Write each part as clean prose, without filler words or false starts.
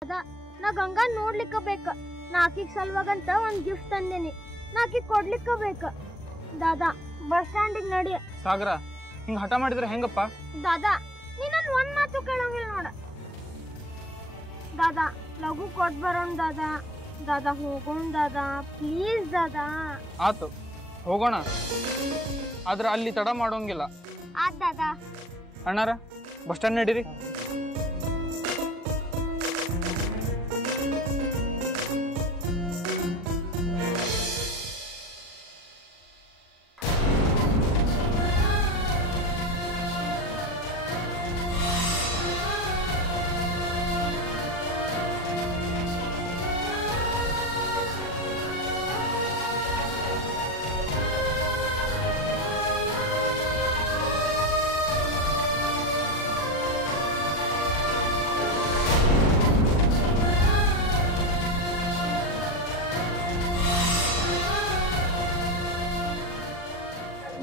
ದಾದಾ ನಾ ಗಂಗಾ ನೋಡ್ಲಿಕ್ಕ ಬೇಕ. ನಾಕಿಗ್ ಸಲ್ವಾಗಂತ ಒಂದ್ ಗಿಫ್ಟ್ ತಂದೇನಿ, ನಾಕಿಗ್ ಕೊಡ್ಲಿಕ್ಕ ಬೇಕ. ದಾದಾ ಬಸ್ ಸ್ಟ್ಯಾಂಡಿಗೆ ನಡಿ. ಸಾಗರ ಹಿಂಗ ಹಠ ಮಾಡಿದ್ರೆ ಹೆಂಗಪ್ಪ? ದಾದಾ ನೀ ನನ್ ಒಂದ್ ಮಾತು ಕೇಳಂಗಿಲ್ಲ ನೋಡ. ದಾದಾ ಲಘು ಕೊಟ್ ಬರೋಣ ದಾದಾ. ದಾದಾ ಹೋಗೋಣ ದಾದಾ, ಪ್ಲೀಸ್ ದಾದಾ. ಆತು ಹೋಗೋಣ, ಆದ್ರೆ ಅಲ್ಲಿ ತಡ ಮಾಡೋಂಗಿಲ್ಲ. ಆತ್ ದಾದಾ. ಅಣ್ಣಾರ ಬಸ್ ಸ್ಟ್ಯಾಂಡ್ ನಡೀರಿ.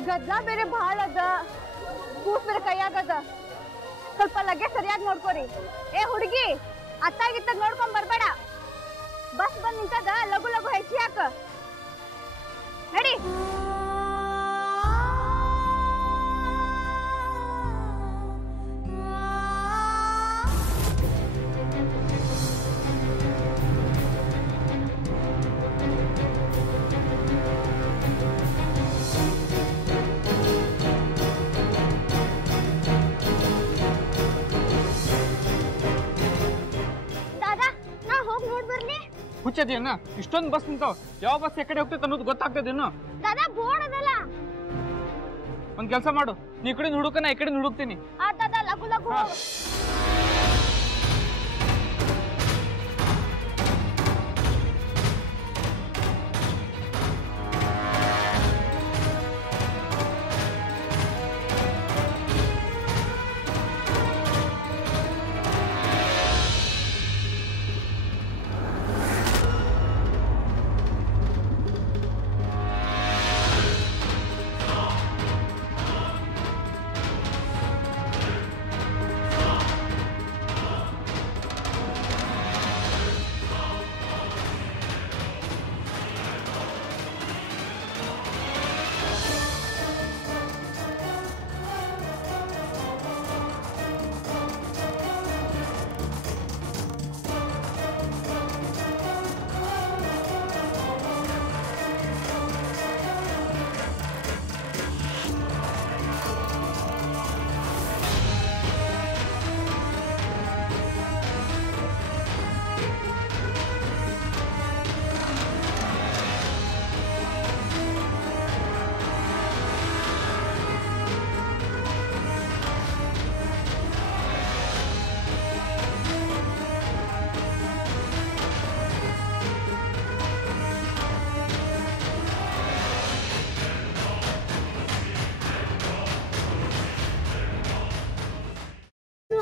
ಗದ್ಲ ಬೇರೆ ಬಹಳ ಅದ, ಕೂಸ್ ಬೇರೆ ಕೈಯಾಗದ. ಸ್ವಲ್ಪ ಲಗ್ಗೆ ಸರಿಯಾಗಿ ನೋಡ್ಕೋರಿ. ಏ ಹುಡುಗಿ, ಅತ್ತಾಗಿತ್ತಾಗ ನೋಡ್ಕೊಂಡ್ ಬರ್ಬೇಡ. ಬಸ್ ಬಂದ್ ನಿಂತದ, ಲಘು ಲಘು ಹೆಚ್ಚಿ ಹಾಕ ನಡಿ. ಹುಚ್ಚದೇನ ಇಷ್ಟೊಂದು ಬಸ್ ನಿಂತಾವ, ಯಾವ ಬಸ್ ಎಕಡೆ ಹೋಗ್ತೈತೆ ಅನ್ನೋದು ಗೊತ್ತಾಗ್ತದೇನು? ದಾದಾ ಬೋರ್ಡ್ ಅದಲ್ಲ. ಒಂದ್ ಕೆಲಸ ಮಾಡು, ನೀ ಈ ಕಡೆ ಹುಡುಕನ ಈ ಕಡೆ ಹುಡುಕ್ತೀನಿ. ಆ ದಾದಾ ಲಘು ಲಘು.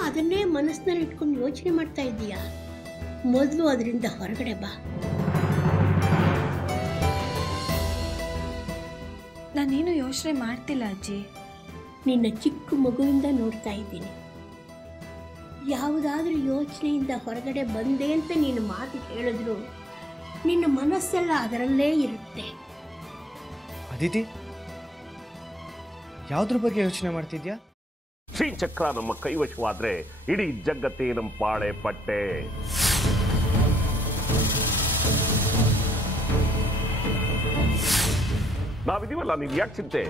ಅದನ್ನೇ ಮನಸ್ಸಿನಲ್ಲಿ ಇಟ್ಕೊಂಡು ಯೋಚನೆ ಮಾಡ್ತಾ ಇದ್ದೀಯಾ? ಮೊದಲು ಅದರಿಂದ ಹೊರಗಡೆ ಬಾ. ನಾನೇನು ಯೋಚನೆ ಮಾಡ್ತಿಲ್ಲ ಅಜ್ಜಿ. ನಿನ್ನ ಚಿಕ್ಕ ಮಗುವಿಂದ ನೋಡ್ತಾ ಇದ್ದೀನಿ. ಯಾವುದಾದ್ರೂ ಯೋಚನೆಯಿಂದ ಹೊರಗಡೆ ಬಂದೆ ಅಂತ ನೀನು ಮಾತು ಹೇಳಿದ್ರು ನಿನ್ನ ಮನಸ್ಸೆಲ್ಲ ಅದರಲ್ಲೇ ಇರುತ್ತೆ. ಅದಿತಿ, ಯಾವುದ್ರ ಬಗ್ಗೆ ಯೋಚನೆ ಮಾಡ್ತಿದ್ಯಾ? ಶ್ರೀಚಕ್ರ ನಮ್ಮ ಕೈವಶವಾದ್ರೆ ಇಡೀ ಜಗತ್ತೇ ನಮ್ಮ ಪಾಳೆ ಪಟ್ಟೆ. ನಾವಿದೀವಲ್ಲ, ನೀವು ಯಾಕೆ ಚಿಂತೆ?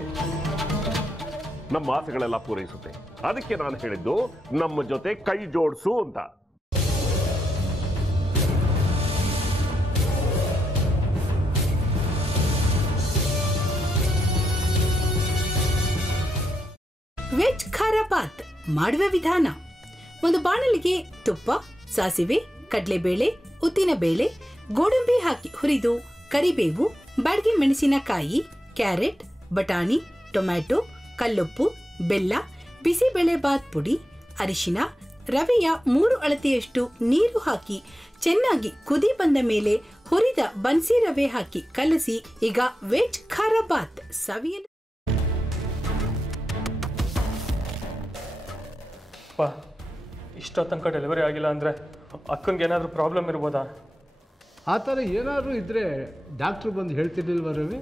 ನಮ್ಮ ಆಸೆಗಳೆಲ್ಲ ಪೂರೈಸುತ್ತೆ. ಅದಕ್ಕೆ ನಾನು ಹೇಳಿದ್ದು ನಮ್ಮ ಜೊತೆ ಕೈ ಜೋಡಿಸು ಅಂತ. ವೆಜ್ ಖಾರ ಬಾತ್ ಮಾಡುವ ವಿಧಾನ: ಒಂದು ಬಾಣಲಿಗೆ ತುಪ್ಪ, ಸಾಸಿವೆ, ಕಡಲೆಬೇಳೆ, ಉದ್ದಿನಬೇಳೆ, ಗೋಡಂಬಿ ಹಾಕಿ ಹುರಿದು ಕರಿಬೇವು, ಬಾಡಿಗೆ ಮೆಣಸಿನಕಾಯಿ, ಕ್ಯಾರೆಟ್, ಬಟಾಣಿ, ಟೊಮ್ಯಾಟೊ, ಕಲ್ಲುಪ್ಪು, ಬೆಲ್ಲ, ಬಿಸಿಬೇಳೆ ಬಾತ್ ಪುಡಿ, ಅರಿಶಿನ, ರವೆಯ 3 ಅಳತೆಯಷ್ಟು ನೀರು ಹಾಕಿ ಚೆನ್ನಾಗಿ ಕುದಿ ಬಂದ ಮೇಲೆ ಹುರಿದ ಬನ್ಸಿ ರವೆ ಹಾಕಿ ಕಲಸಿ. ಈಗ ವೆಜ್ ಖಾರ ಬಾತ್ ಸವಿಯಲು. ಇಷ್ಟ ತನಕ ಡೆಲಿವರಿ ಆಗಿಲ್ಲ ಅಂದರೆ ಅಕ್ಕಂಗೆ ಏನಾದರೂ ಪ್ರಾಬ್ಲಮ್ ಇರ್ಬೋದಾ? ಆ ಥರ ಏನಾದರೂ ಇದ್ದರೆ ಡಾಕ್ಟ್ರು ಬಂದು ಹೇಳ್ತಿರ್ಲಿಲ್ವ ರವಿ?